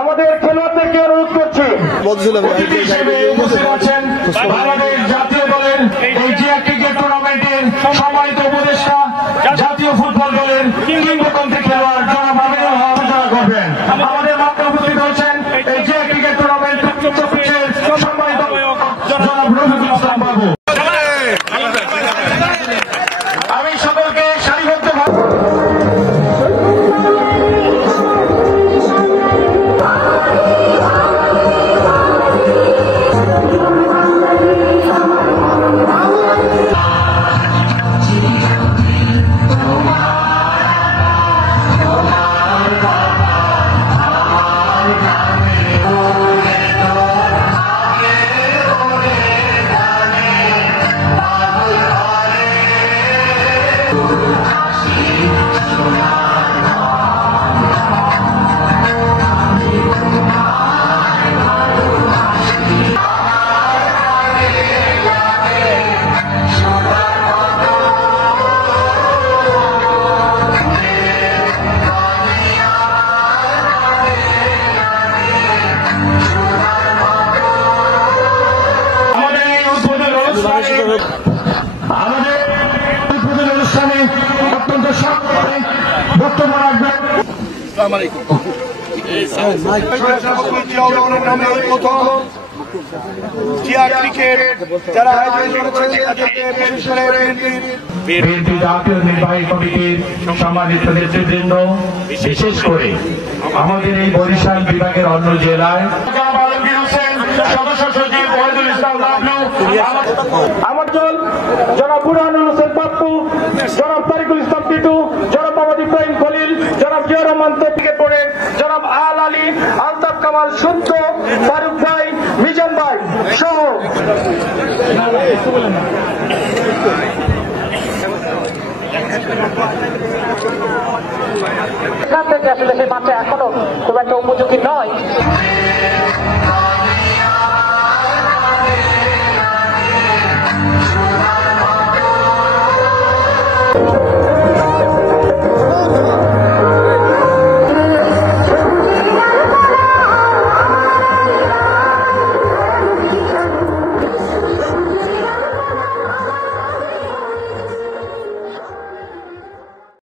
আমাদের খেলোয়াড়দেরকে অনুরোধ করছি অতিথি হিসেবে উপস্থিত আছেন বাংলাদেশ জাতীয় দলের এই জিয়া ক্রিকেট টুর্নামেন্টের সম্মানিত উপদেষ্টা জাতীয় ফুটবল দলের কিংবদন্তি খেলোয়াড় জনাব আমিনুল হক ঘোষণা করবেন। আমাদের মাঠে উপস্থিত হয়েছেন এই জিয়া ক্রিকেট টুর্নামেন্ট চব্বিশের সম্মানিত জনাব রফিকুল ইসলাম বাবু। আমি সকলকে সারিবদ্ধভাবে আমাদের উদ্বোধন অনুষ্ঠানে অত্যন্ত সক্রিয় বক্তব্য রাখবেন। জিয়া ক্রিকেট যারা আয়োজন করেছেন বিএনপি জাতীয় নির্বাহী কমিটির সম্মানিত নেতৃবৃন্দ, বিশেষ করে আমাদের এই বরিশাল বিভাগের অন্য জেলায় সদস্য সচিব ওয়াহিদুল ইসলাম লাভলু, আমার দল জনাব বুরহানুল হোসেন পাপ্পু, জনাব তারিকুল ইসলাম টিটু, জনাব মোহাম্মদ ইব্রাহিম খলিল, জনাব জিয়া রহমান ক্রিকেট বোর্ডের জনাব আল আলী, আলতাফ কামাল সূত্র, ফারুক ভাই, মিজান ভাই সহ এখান থেকে আসলে সেই মাঠে এখনো খুব একটা উপযোগী নয়।